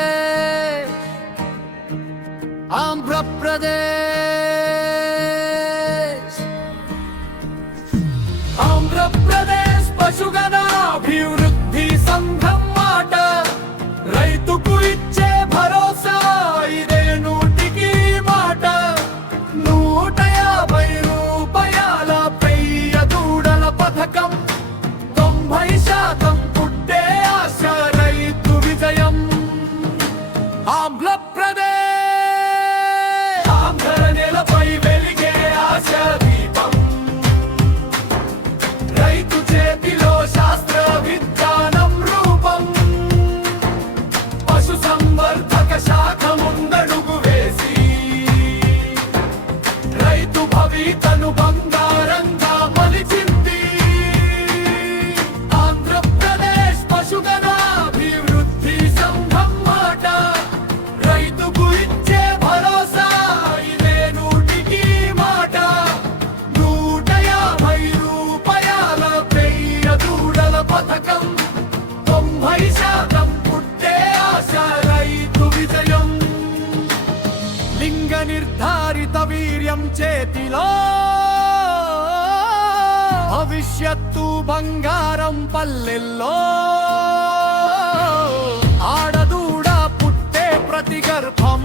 ఆంధ్రప్రదేశ్ ఆంధ్రప్రదేశ్ ఆంధ్రప్రదేశ్ పశుగణాభివృద్ధి సంఘం మాట రైతుకు ఇచ్చే భరోసా ఇదే నూటికి మాట 150 రూపాయల పెయ్య దూడల పథకం 90% పుట్టే ఆశ రైతు విజయం ఆంధ్రప్రదేశ్ ఆంధ్ర నేలపై వెలిగే ఆశ దీపం రైతు చేతిలో శాస్త్ర విజ్ఞానం రూపం పశు సంవర్ధక శాఖ ముందడుగు వేసి రైతు భవితను బంగారంగా మలిచింది ఆంధ్రప్రదేశ్ పశుగణాభివృద్ధి సంఘం మాట రైతుకు ఇచ్చే భరోసా ఇదే నూటికి మాట 150 రూపాయల పెయ్య దూడల పథకం 90% పుట్టే ఆశ రైతు విజయం లింగ నిర్ధారిత వీర్యం చేతిలో భవిష్యత్తు బంగారం పల్లెల్లో ఆడదూడ పుట్టే ప్రతి గర్భం